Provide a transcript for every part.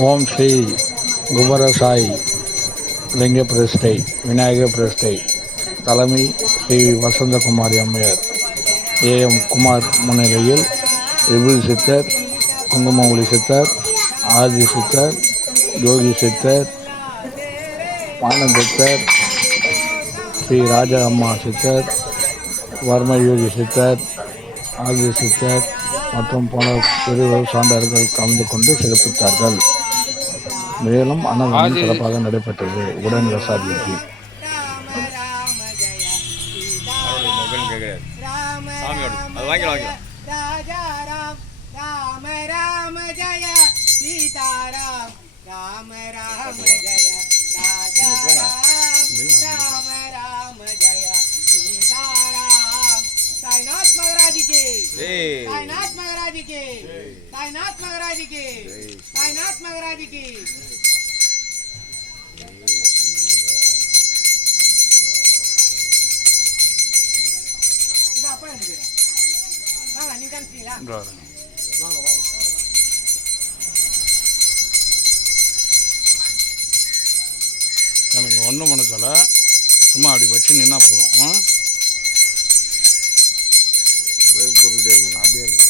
ஓம் ஸ்ரீ குமரசாய் லிங்க பிரதிஷ்டை விநாயகர் பிரதிஷ்டை தலைமை ஸ்ரீ வசந்தகுமாரி அம்மையார் ஏஎம் குமார் முன்னிலையில் விபுல் சித்தர், குங்குமங்குடி சித்தர், ஆதி சித்தர், யோகி சித்தர், மானந்தத்தர், ஸ்ரீ ராஜா அம்மா சித்தர், வர்ம யோகி சித்தர், ஆதி சித்தர் மற்றும் பல பெரியவர் சான்றார்கள் கலந்து கொண்டு சிறப்பித்தார்கள். மேலும் அன்னதானம் சிறப்பாக நடைபெற்றது. உடன் ரசாதிக்கு ராம ராம ஜய சீதாராம் ராம ராம ஜய ராஜா ராம ராம ஜய சீதாராம் साईनाथ महाराज की साईनाथ महाराज की साईनाथ महाराज की साईनाथ महाराज की इधर अपन इधर வாங்க நீ தான் ஃப்ரீயா வாங்க வாங்க நம்ம ஒன்றும் பண்ணதால சும்மா அப்படி வச்சு நின்னா போதும். அப்படியே இருக்கு.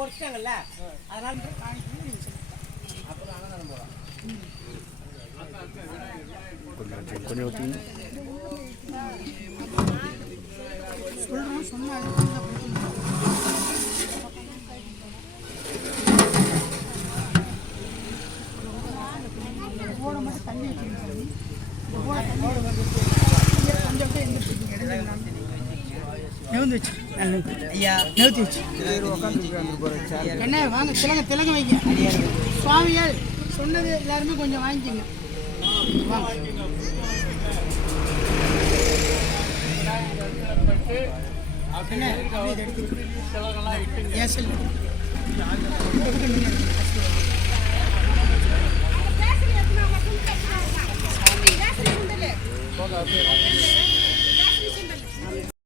ஒருத்தங்கல்ல அதனால கொஞ்சம் ஊற்றி சொல்றோம் சொன்னா போட மட்டும் தண்ணி வச்சுருக்கோம் நெவுந்து வச்சு ஐயா நெவுத்தி வச்சு என்ன வாங்க திலங்க வைங்க சுவாமியார் சொன்னது எல்லாருமே கொஞ்சம் வாங்கிக்கோங்க வாங்க என்ன